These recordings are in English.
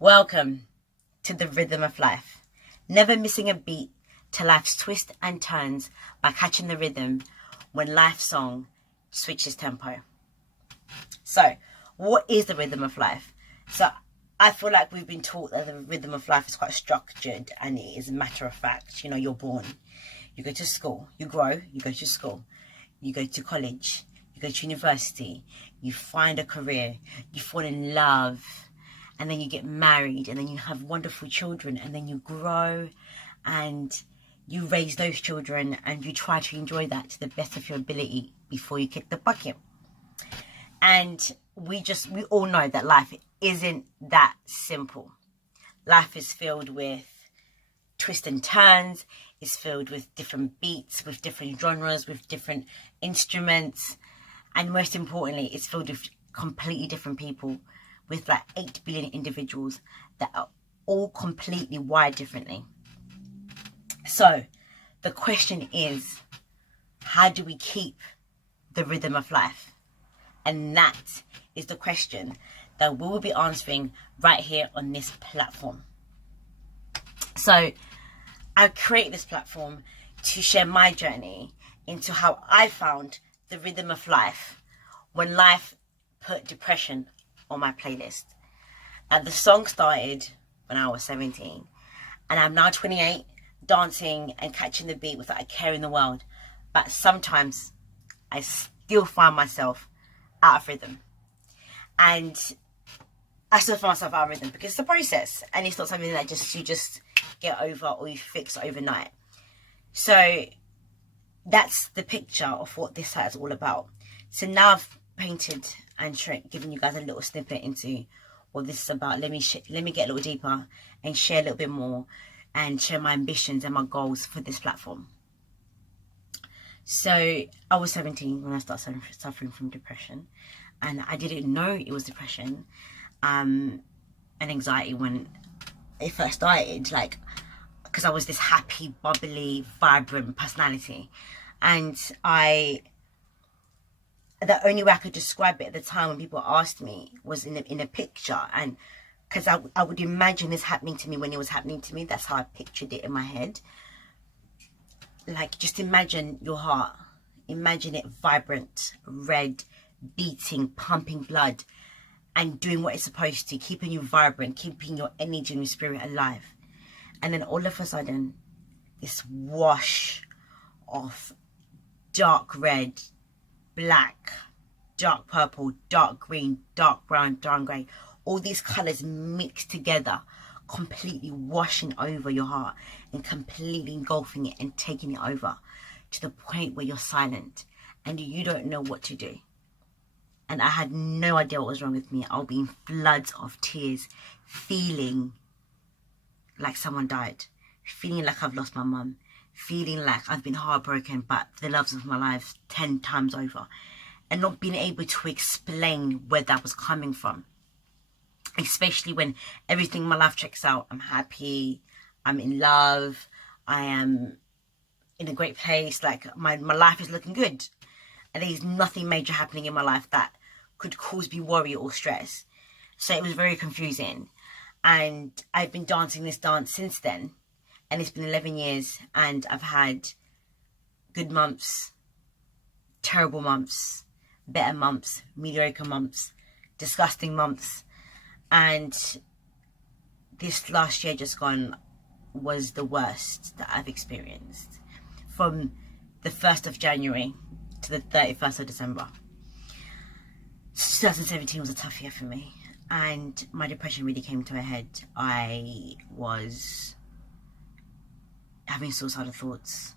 Welcome to the rhythm of life. Never missing a beat to life's twists and turns by catching the rhythm when life's song switches tempo. So, what is the rhythm of life? So, I feel like we've been taught that the rhythm of life is quite structured and it is a matter of fact. You know, you're born, you go to school, you grow, you go to school, you go to college, you go to university, you find a career, you fall in love, and then you get married, and then you have wonderful children, and then you grow and you raise those children and you try to enjoy that to the best of your ability before you kick the bucket. And we all know that life isn't that simple. Life is filled with twists and turns. It's filled with different beats, with different genres, with different instruments. And most importantly, it's filled with completely different people, with like 8 billion individuals that are all completely wired differently. So the question is, how do we keep the rhythm of life? And that is the question that we will be answering right here on this platform. So I create this platform to share my journey into how I found the rhythm of life when life put depression on my playlist. And the song started when I was 17, and I'm now 28, dancing and catching the beat without a care in the world. But sometimes I still find myself out of rhythm, and I still find myself out of rhythm because it's a process, and it's not something that you just get over or you fix overnight. So that's the picture of what this site is all about. So now I've painted and giving you guys a little snippet into what this is about. Let me get a little deeper and share a little bit more and share my ambitions and my goals for this platform. So I was 17 when I started suffering from depression, and I didn't know it was depression and anxiety when it first started, like, because I was this happy, bubbly, vibrant personality, and the only way I could describe it at the time when people asked me was in a picture, and because I would imagine this happening to me when it was happening to me. That's how I pictured it in my head. Like, just imagine your heart, imagine it vibrant, red, beating, pumping blood, and doing what it's supposed to, keeping you vibrant, keeping your energy and your spirit alive. And then all of a sudden, this wash of dark red, black, dark purple, dark green, dark brown, dark grey, all these colours mixed together, completely washing over your heart and completely engulfing it and taking it over to the point where you're silent and you don't know what to do. And I had no idea what was wrong with me. I'll be in floods of tears, feeling like someone died, feeling like I've lost my mum, feeling like I've been heartbroken but the loves of my life 10 times over, and not being able to explain where that was coming from. Especially when everything in my life checks out. I'm happy, I'm in love, I am in a great place, like my life is looking good, and there's nothing major happening in my life that could cause me worry or stress. So it was very confusing, and I've been dancing this dance since then, and it's been 11 years, and I've had good months, terrible months, better months, mediocre months, disgusting months. And this last year just gone was the worst that I've experienced, from the 1st of January to the 31st of December. 2017 was a tough year for me, and my depression really came to a head. I was having suicidal thoughts.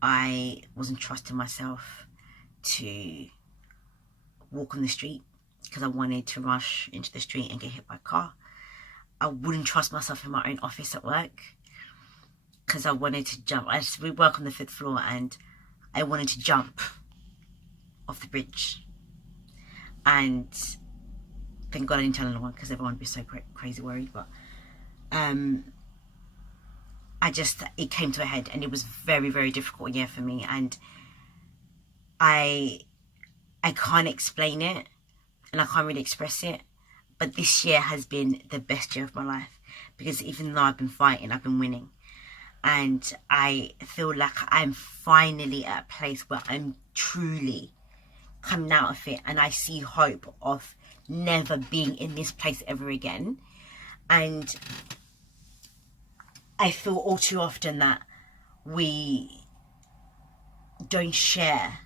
I wasn't trusting myself to walk on the street because I wanted to rush into the street and get hit by a car. I wouldn't trust myself in my own office at work because I wanted to jump. We work on the 5th floor, and I wanted to jump off the bridge. And thank God I didn't tell anyone because everyone would be so crazy worried. But it came to a head, and it was very, very difficult year for me. And I can't explain it, and I can't really express it, But this year has been the best year of my life, because even though I've been fighting, I've been winning. And I feel like I'm finally at a place where I'm truly coming out of it, and I see hope of never being in this place ever again. And I feel all too often that we don't share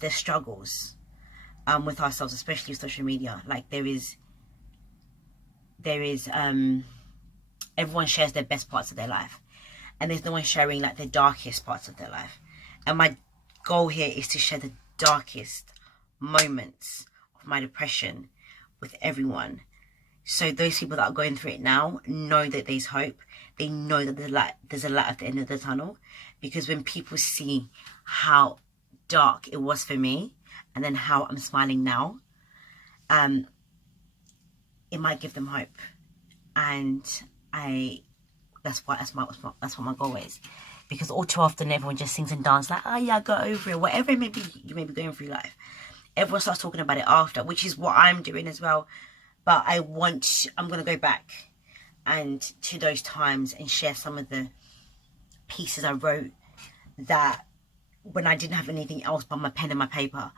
the struggles with ourselves, especially with social media. Like there is everyone shares their best parts of their life, and there's no one sharing like the darkest parts of their life. And my goal here is to share the darkest moments of my depression with everyone, so those people that are going through it now know that there's hope. They know that there's a light at the end of the tunnel. Because when people see how dark it was for me, and then how I'm smiling now, it might give them hope. And that's what my goal is. Because all too often everyone just sings and dances like, oh yeah, go over it, whatever it may be you may be going through life. Everyone starts talking about it after, which is what I'm doing as well. But I'm going to go back and to those times and share some of the pieces I wrote that when I didn't have anything else but my pen and my paper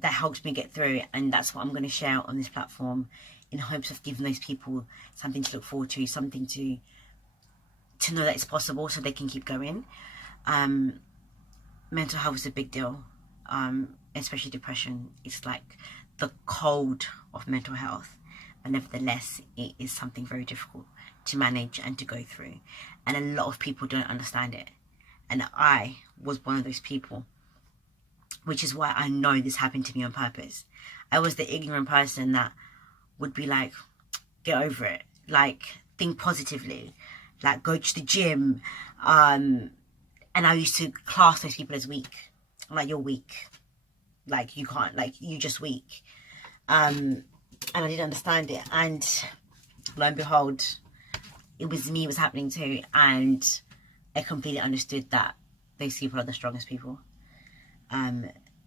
that helped me get through it. And that's what I'm going to share on this platform, in hopes of giving those people something to look forward to, something to know that it's possible, so they can keep going. Mental health is a big deal, especially depression. It's like the cold of mental health, but nevertheless it is something very difficult to manage and to go through, and a lot of people don't understand it. And I was one of those people, which is why I know this happened to me on purpose. I was the ignorant person that would be like, get over it, like think positively, like go to the gym, and I used to class those people as weak. I'm like, you're weak, like you can't, like you just weak. And I didn't understand it, and lo and behold, it was me, it was happening too. And I completely understood that those people are the strongest people,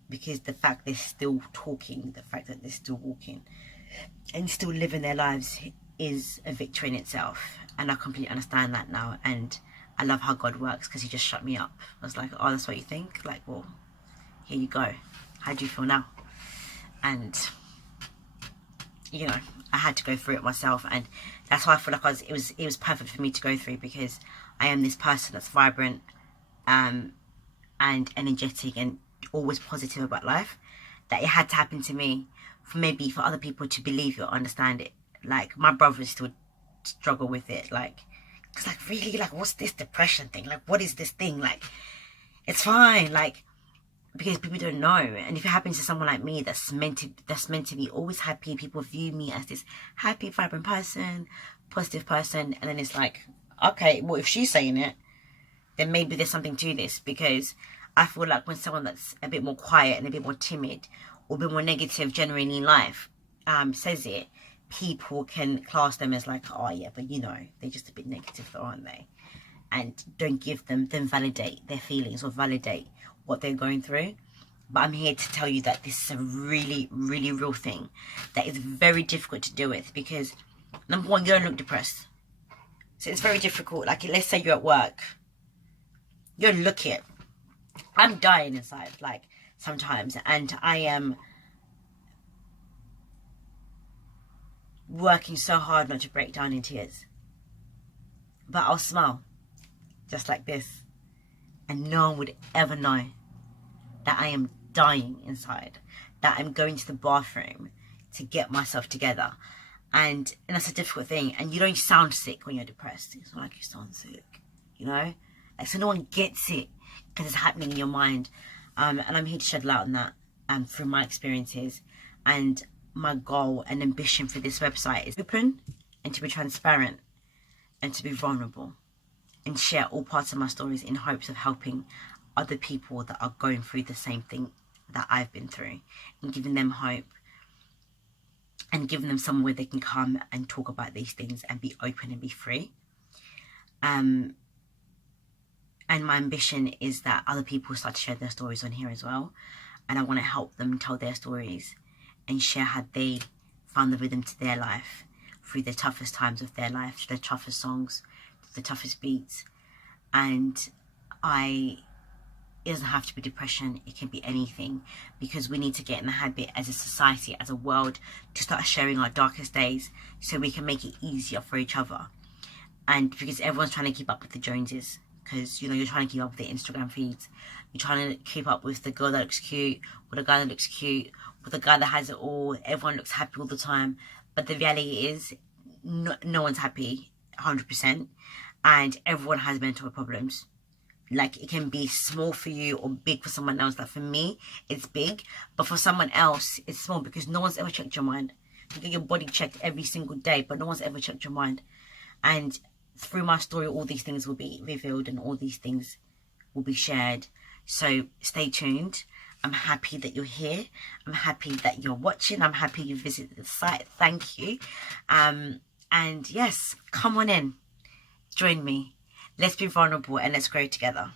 because the fact they're still talking, the fact that they're still walking and still living their lives is a victory in itself. And I completely understand that now, and I love how God works, because he just shut me up. I was like, oh, that's what you think? Like, well, here you go. How do you feel now? And you know, I had to go through it myself, and that's why I feel like it was perfect for me to go through, because I am this person that's vibrant and energetic and always positive about life, that it had to happen to me for other people to believe it or understand it. Like my brothers still struggle with it, like it's like, really, like what's this depression thing, like what is this thing, like it's fine, like because people don't know. And if it happens to someone like me that's meant to be always happy, people view me as this happy, vibrant person, positive person, and then it's like, okay, well if she's saying it, then maybe there's something to this. Because I feel like when someone that's a bit more quiet and a bit more timid or a bit more negative generally in life says it, people can class them as like, oh yeah, but you know, they're just a bit negative though, aren't they? And don't give them, then validate their feelings or validate what they're going through. But I'm here to tell you that this is a really, really real thing that is very difficult to deal with, because number one, you don't look depressed. So it's very difficult. Like let's say you're at work, you don't look it. I'm dying inside, like sometimes, and I am working so hard not to break down in tears. But I'll smile, just like this, and no one would ever know that I am dying inside, that I'm going to the bathroom to get myself together. And that's a difficult thing. And you don't sound sick when you're depressed. It's not like you sound sick, you know? Like, so no one gets it because it's happening in your mind. And I'm here to shed light on that through my experiences. And my goal and ambition for this website is open and to be transparent and to be vulnerable and share all parts of my stories in hopes of helping other people that are going through the same thing that I've been through, and giving them hope and giving them somewhere where they can come and talk about these things and be open and be free. And my ambition is that other people start to share their stories on here as well, and I want to help them tell their stories and share how they found the rhythm to their life through the toughest times of their life, the toughest songs, the toughest beats. And it doesn't have to be depression, it can be anything, because we need to get in the habit as a society, as a world, to start sharing our darkest days so we can make it easier for each other. And because everyone's trying to keep up with the Joneses, because, you know, you're trying to keep up with the Instagram feeds, you're trying to keep up with the girl that looks cute, or the guy that looks cute, or the guy that has it all. Everyone looks happy all the time, but the reality is no one's happy 100%, and everyone has mental problems. Like, it can be small for you or big for someone else. Like, for me, it's big, but for someone else, it's small, because no one's ever checked your mind. You get your body checked every single day, but no one's ever checked your mind. And through my story, all these things will be revealed and all these things will be shared. So stay tuned. I'm happy that you're here. I'm happy that you're watching. I'm happy you visited the site. Thank you. And yes, come on in. Join me. Let's be vulnerable and let's grow together.